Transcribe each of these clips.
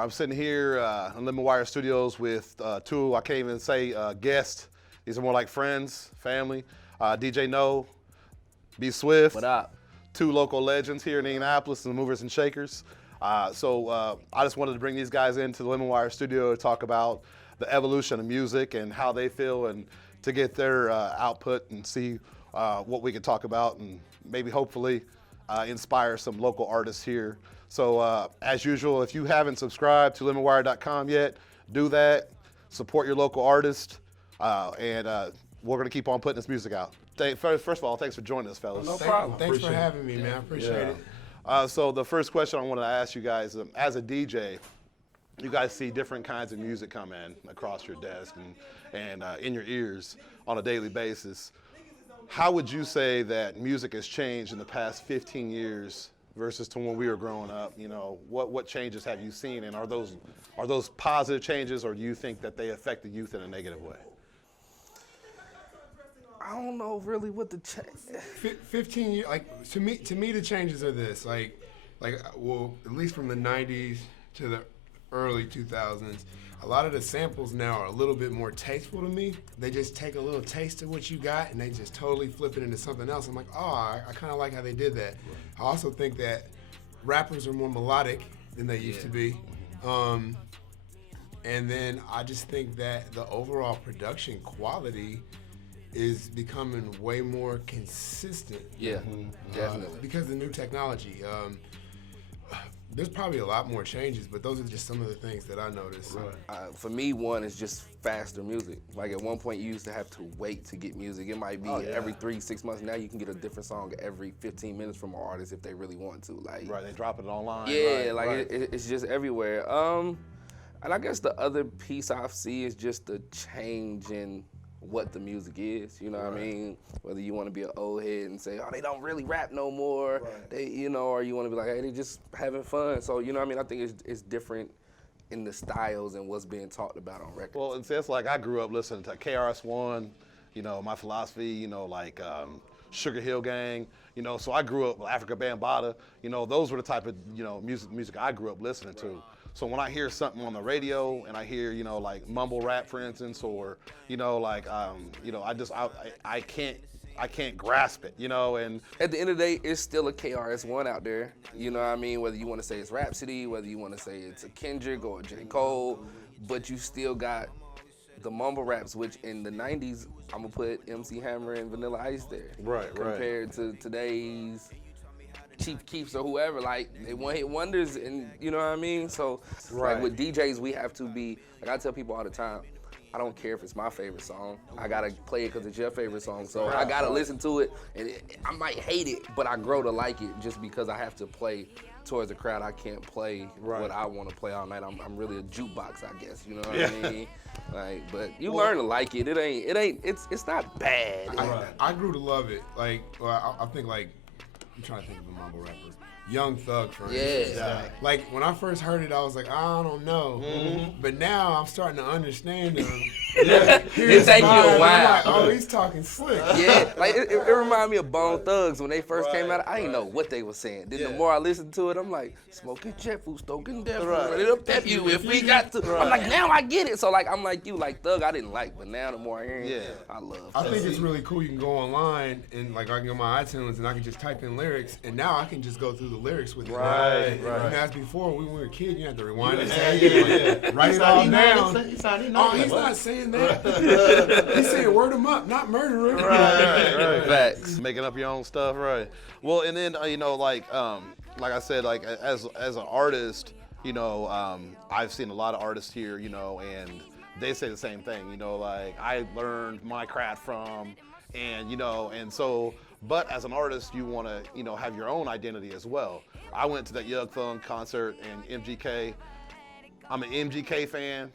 I'm sitting here in LemonWire Studios with two, I can't even say guests. These are more like friends, family. DJ GNO, B Swift. What up? Two local legends here in Indianapolis, the Movers and Shakers. So I just wanted to bring these guys into the LemonWire studio to talk about the evolution of music and how they feel, and to get their output and see what we can talk about, and maybe hopefully inspire some local artists here. So as usual, if you haven't subscribed to LemonWire.com yet, do that. Support your local artist, and we're gonna keep on putting this music out. First of all, thanks for joining us, fellas. No problem. Thanks for having me, man. I appreciate it. So the first question I wanted to ask you guys, as a DJ, you guys see different kinds of music come in across your desk and in your ears on a daily basis. How would you say that music has changed in the past 15 years versus to when we were growing up? You know, what changes have you seen, and are those positive changes, or do you think that they affect the youth in a negative way? I don't know really what the 15 years, like to me the changes are this, well, at least from the 90s to the early 2000s, a lot of the samples now are a little bit more tasteful to me. They just take a little taste of what you got and they just totally flip it into something else. I'm like, oh, I kind of like how they did that. I also think that rappers are more melodic than they used to be. And then I just think that the overall production quality is becoming way more consistent. Yeah, definitely. Because of the new technology. There's probably a lot more changes, but those are just some of the things that I noticed. Right. For me, one is just faster music. Like at one point, you used to have to wait to get music. It might be every 3-6 months. Now you can get a different song every 15 minutes from an artist if they really want to. Like, right, they drop it online. Yeah, it's just everywhere. And I guess the other piece I see is just the change in what the music is, you know what I mean? Whether you want to be an old head and say, oh, they don't really rap no more, they, or you want to be like, hey, they just having fun. So, you know what I mean? I think it's different in the styles and what's being talked about on records. Well, it's like I grew up listening to KRS-One, My Philosophy, Sugar Hill Gang, so I grew up with Africa Bambaataa, those were the type of, music I grew up listening to. So when I hear something on the radio and I hear, like mumble rap, for instance, or, I can't grasp it, and at the end of the day, it's still a KRS-One out there, you know what I mean? Whether you want to say it's Rhapsody, whether you want to say it's a Kendrick or a J. Cole, but you still got the mumble raps, which in the 90s, I'm gonna put MC Hammer and Vanilla Ice there. Compared to today's Chief Keefs or whoever, like they one-hit wonders, and you know what I mean? So like with DJs, we have to be, like I tell people all the time, I don't care if it's my favorite song. I gotta play it because it's your favorite song. So I gotta listen to it, and I might hate it, but I grow to like it just because I have to play towards the crowd. I can't play what I want to play all night. I'm really a jukebox, I guess. You know what I mean? Like, but you learn to like it. It's not bad. I grew to love it. Like, I think like. I'm trying to think of a mumble rapper. Young Thug, for instance. Like, when I first heard it, I was like, I don't know. But now I'm starting to understand him. It takes you a while. I'm like, oh, he's talking slick. Yeah, like it reminded me of Bone Thugs when they first came out. I didn't know what they were saying. Then the more I listened to it, I'm like, smoking jet food, stoking death food, ready to pep you if we got to. I'm like, now I get it. So like, I'm like you, like Thug, I didn't like, but now the more I hear him, I love. I think it's really cool. You can go online and like I can go on my iTunes and I can just type in lyrics, and now I can just go through the lyrics with it. Right. As before, when we were a kid, you had to rewind and say, write it all down. He's not saying that. He's saying word him up, not murderer. Right. Facts. Making up your own stuff, right? Well, and then like I said, like as an artist, I've seen a lot of artists here, and they say the same thing. Like I learned my craft from, and so. But as an artist, you want to, have your own identity as well. I went to that Young Thug concert and MGK. I'm an MGK fan.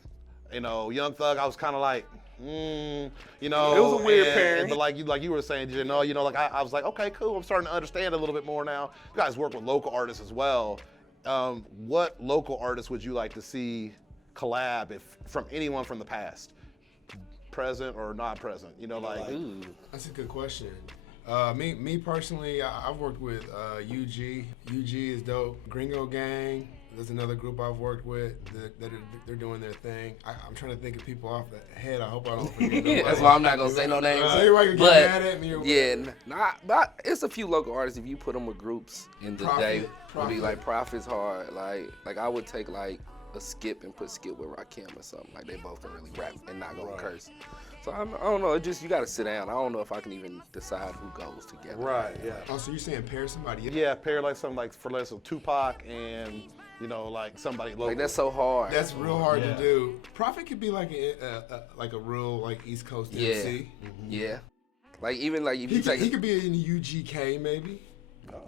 Young Thug, I was kind of like, it was a weird pairing. But like you were saying, like I was like, okay, cool. I'm starting to understand a little bit more now. You guys work with local artists as well. What local artists would you like to see collab from anyone from the past, present or not present? That's a good question. Me personally, I've worked with UG. UG is dope. Gringo Gang, There's another group I've worked with they're doing their thing. I'm trying to think of people off the head. I hope I don't forget nobody. That's why I'm not gonna say no names. Everybody can get mad at me or whatever. But it's a few local artists. If you put them with groups in the day, would be like Prophet's hard. Like I would take like a Skip and put Skip with Rakim or something. Like they both can really rap and not gonna curse. So I don't know. It just you gotta sit down. I don't know if I can even decide who goes together. Right. Yeah. Oh, so you're saying pair somebody? Yeah, pair like something like for less of Tupac and like somebody local. Like that's so hard. That's real hard to do. Prophet could be like a real like East Coast MC. Yeah. Like even like if you he could be in the UGK maybe.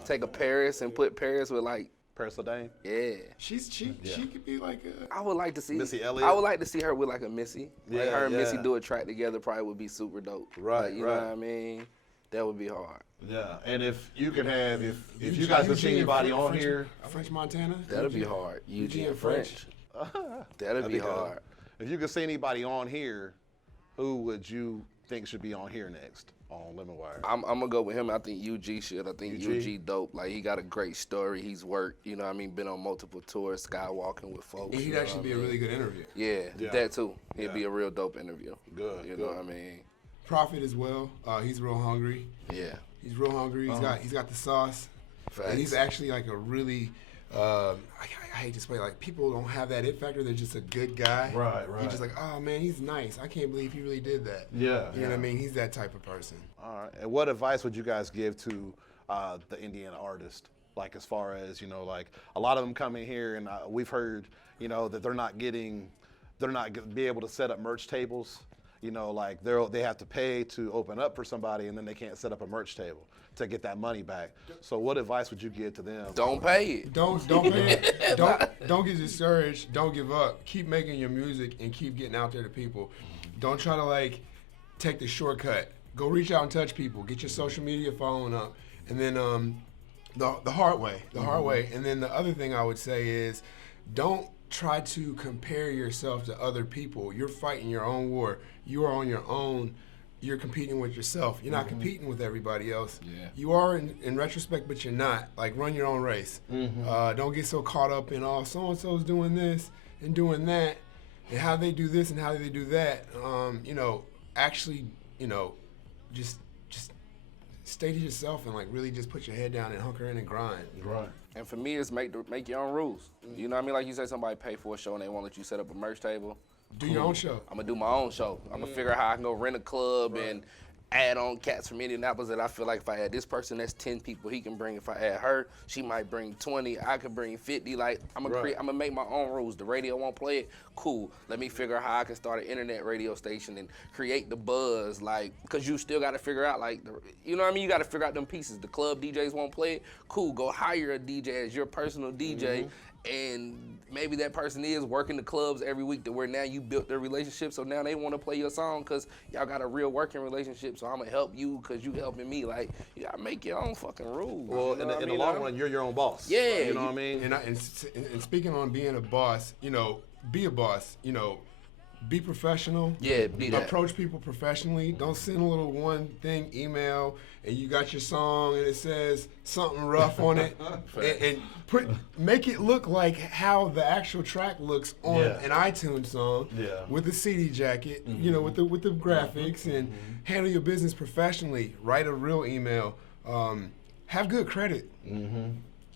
Take a Paris and put Paris with like Paris Ledane. Yeah. She could be like a. I would like to see Missy Elliott. I would like to see her with like a Missy. Yeah, like her and Missy yeah. do a track together probably would be super dope. Right, Like, you know what I mean? That would be hard. Yeah, and if you can have, if you guys can see anybody on here, French Montana. That'd be hard. Eugene and French. That'd be hard. If you could see anybody on here, who would you think should be on here next on LemonWire? I'm gonna go with him. I think UG should. I think UG dope. Like he got a great story. He's worked. You know what I mean? Been on multiple tours, skywalking with folks. And he'd actually be a really good interview. Yeah, that too. It'd be a real dope interview. Good. You know what I mean? Prophet as well. He's real hungry. Yeah. He's real hungry. He's got the sauce. Facts. And he's actually like a really. I hate to say, like, people don't have that it factor. They're just a good guy. Right. You're just like, oh man, he's nice. I can't believe he really did that. Yeah. You know what I mean? He's that type of person. All right. And what advice would you guys give to the Indiana artist? Like as far as like a lot of them come in here and we've heard that they're not be able to set up merch tables. Like they have to pay to open up for somebody and then they can't set up a merch table to get that money back. So what advice would you give to them? Don't pay it. Don't pay it. Don't get discouraged. Don't give up. Keep making your music and keep getting out there to people. Don't try to like take the shortcut. Go reach out and touch people. Get your social media following up, and then the hard way. The hard way. And then the other thing I would say is, don't try to compare yourself to other people. You're fighting your own war. You are on your own. You're competing with yourself. You're not competing with everybody else. Yeah. You are in retrospect, but you're not. Like, run your own race. Don't get so caught up in, so-and-so's doing this and doing that, and how they do this and how they do that. Actually, just stay to yourself and like really just put your head down and hunker in and grind. Right. And for me, it's make your own rules. You know what I mean? Like you say, somebody pay for a show and they won't let you set up a merch table. Do your own show. I'm gonna do my own show. I'm gonna figure out how I can go rent a club and add on cats from Indianapolis that I feel like if I add this person, that's 10 people he can bring. If I add her, she might bring 20. I could bring 50. Like I'm gonna make my own rules. The radio won't play it. Cool. Let me figure out how I can start an internet radio station and create the buzz. Like, cause you still gotta figure out you know what I mean? You gotta figure out them pieces. The club DJs won't play it. Cool. Go hire a DJ as your personal DJ. And maybe that person is working the clubs every week to where now you built their relationship, so now they want to play your song because y'all got a real working relationship, so I'm going to help you because you helping me. Like, you got to make your own fucking rules. Well, in the long run, you're your own boss. Yeah. You know what I mean? And speaking on being a boss, be a boss, be professional. Yeah, be that. Approach people professionally. Don't send a little one thing email and you got your song and it says something rough on it and make it look like how the actual track looks on an iTunes song with the CD jacket, with the graphics and handle your business professionally. Write a real email. Have good credit.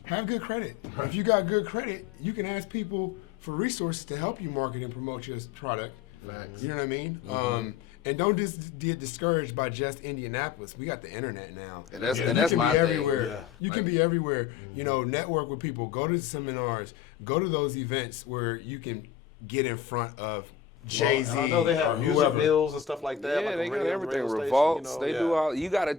Have good credit. If you got good credit, you can ask people for resources to help you market and promote your product. Facts. You know what I mean? And don't just get discouraged by just Indianapolis. We got the internet now. And that's you my can be thing. everywhere. Yeah. You can be everywhere. Network with people. Go to seminars. Go to those events where you can get in front of Jay-Z I know they or have music whoever. bills and stuff like that. Yeah, like they a got radio everything. station, Revolts, they do all. You gotta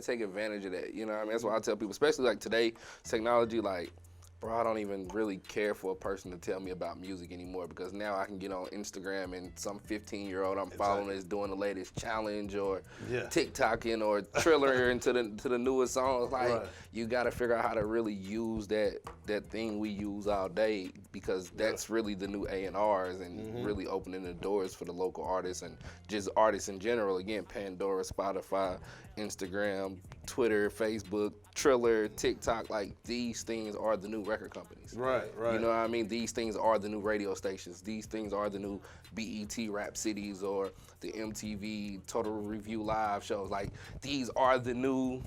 take advantage of that. You know what I mean? That's why I tell people, especially like today, technology, like, bro, I don't even really care for a person to tell me about music anymore because now I can get on Instagram and some 15-year-old I'm following is doing the latest challenge or TikToking or Triller into the newest songs. Like, you got to figure out how to really use that thing we use all day because that's really the new A&Rs and really opening the doors for the local artists and just artists in general. Again, Pandora, Spotify, Instagram, Twitter, Facebook, Triller, TikTok, like these things are the new record companies. Right. You know what I mean? These things are the new radio stations. These things are the new BET Rap Cities or the MTV Total Review Live shows. Like these are the new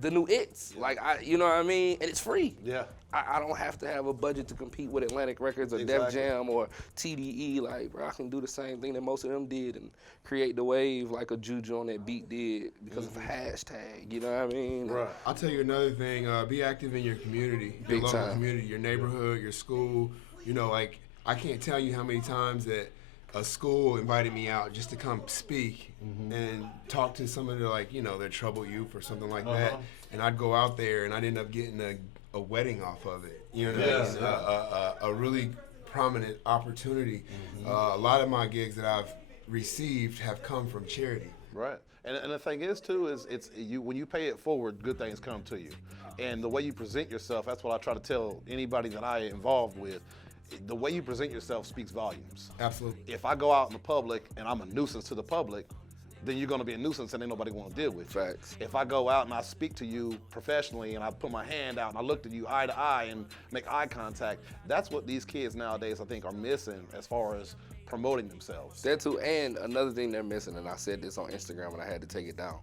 it's. Like you know what I mean? And it's free. Yeah. I don't have to have a budget to compete with Atlantic Records or Def Jam or TDE. Like, bro, I can do the same thing that most of them did and create the wave like a Juju on that beat did because of a hashtag. You know what I mean? Right. I'll tell you another thing. Be active in your community, your Big local time. community, your neighborhood, your school. You know, like I can't tell you how many times that a school invited me out just to come speak and talk to some of their, like, you know, their troubled youth or something like that. And I'd go out there and I'd end up getting a wedding off of it. You know what I mean? A really prominent opportunity. A lot of my gigs that I've received have come from charity. Right. And the thing is too is it's you when you pay it forward, good things come to you. And the way you present yourself, that's what I try to tell anybody that I involved with. The way you present yourself speaks volumes. Absolutely. If I go out in the public and I'm a nuisance to the public, then you're gonna be a nuisance and ain't nobody wanna deal with you. Facts. If I go out and I speak to you professionally and I put my hand out and I looked at you eye to eye and make eye contact, that's what these kids nowadays I think are missing as far as promoting themselves. That too, and another thing they're missing, and I said this on Instagram and I had to take it down.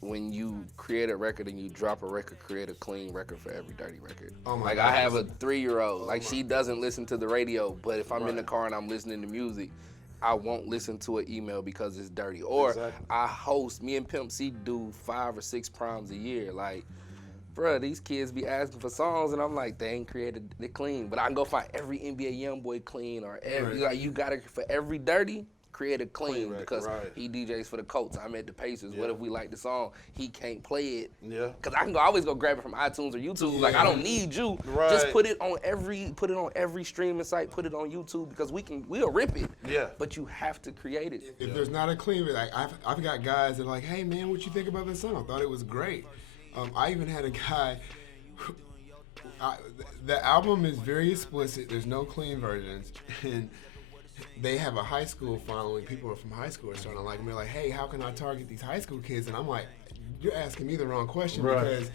When you create a record and you drop a record, create a clean record for every dirty record. Oh my like God. I have a 3-year-old, like she doesn't listen to the radio, but if I'm in the car and I'm listening to music, I won't listen to an email because it's dirty. Or I host, me and Pimp C do 5 or 6 proms a year. Like, bruh, these kids be asking for songs and I'm like, they ain't created it clean. But I can go find every NBA YoungBoy clean or every, like you gotta, for every dirty, create a clean record, because he DJs for the Colts. I'm at the Pacers. What if we like the song? He can't play it. Yeah. Cause I can always go grab it from iTunes or YouTube. Like I don't need you. Just put it on every streaming site. Put it on YouTube because we'll rip it. Yeah. But you have to create it. If there's not a clean, like I've got guys that are like, hey man, what you think about this song? I thought it was great. I even had a guy. The album is very explicit. There's no clean versions, and they have a high school following. People from high school are starting to like them. They're like, hey, how can I target these high school kids? And I'm like, you're asking me the wrong question because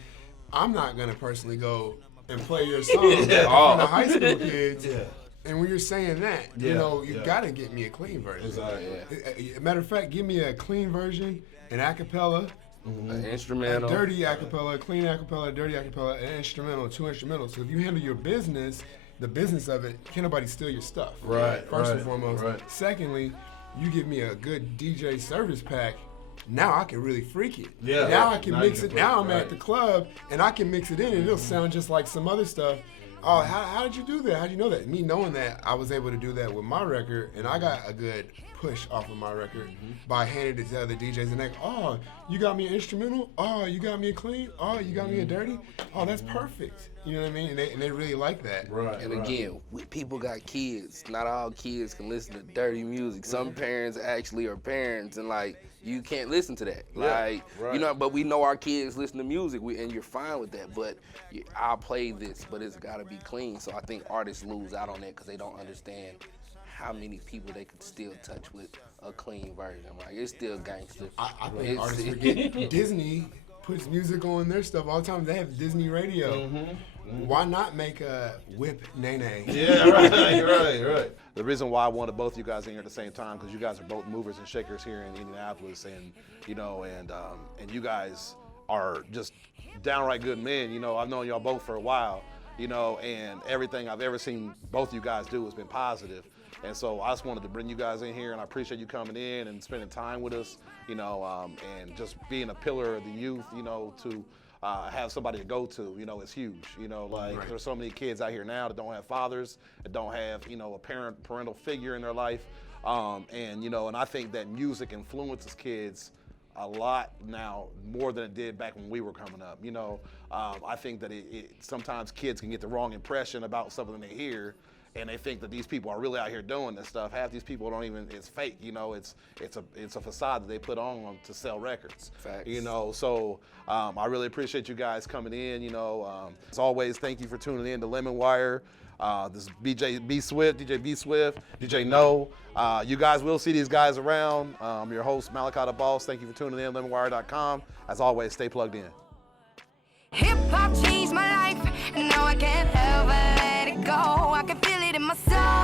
I'm not gonna personally go and play your song in front of high school kids. And when you're saying that, you know, you gotta get me a clean version. Exactly. Matter of fact, give me a clean version, an acapella, An instrumental. a dirty acapella, a clean acapella, a dirty acapella, an instrumental, 2 instrumentals. So if you handle your business, the business of it, can't nobody steal your stuff. First and foremost. Secondly, you give me a good DJ service pack. Now I can really freak it. Now I can mix it. Now I'm at the club and I can mix it in and it'll sound just like some other stuff. Oh, how did you do that? How did you know that? Me knowing that, I was able to do that with my record, and I got a good push off of my record by handing it to other DJs. And they go, oh, you got me an instrumental? Oh, you got me a clean? Oh, you got me a dirty? Oh, that's perfect. You know what I mean? And they really like that. And again, people got kids. Not all kids can listen to dirty music. Some parents actually are parents, and like, you can't listen to that. You know, but we know our kids listen to music, and you're fine with that. But I'll play this, but it's got to be clean. So I think artists lose out on that because they don't understand how many people they could still touch with a clean version. Like, it's still gangster. I think artists forget Disney puts music on their stuff all the time. They have Disney radio. Why not make a Whip Nene? Right. The reason why I wanted both you guys in here at the same time because you guys are both movers and shakers here in Indianapolis, and you know, and you guys are just downright good men. You know, I've known y'all both for a while. You know, and everything I've ever seen both you guys do has been positive. And so I just wanted to bring you guys in here, and I appreciate you coming in and spending time with us. You know, and just being a pillar of the youth. You know, to have somebody to go to, you know, is huge. You know, like there's so many kids out here now that don't have fathers, that don't have, you know, a parental figure in their life. And, you know, and I think that music influences kids a lot now, more than it did back when we were coming up. You know, I think that sometimes kids can get the wrong impression about something they hear, and they think that these people are really out here doing this stuff. Half these people don't even, it's fake, you know, it's a facade that they put on to sell records. Facts. You know, so I really appreciate you guys coming in, you know. As always, thank you for tuning in to LemonWire. This is DJ B Swift, DJ GNO. You guys will see these guys around. I'm your host, Malachi the Boss. Thank you for tuning in, LemonWire.com. As always, stay plugged in. Hip hop changed my life, and now I can't ever let it go. I can feel it in my soul.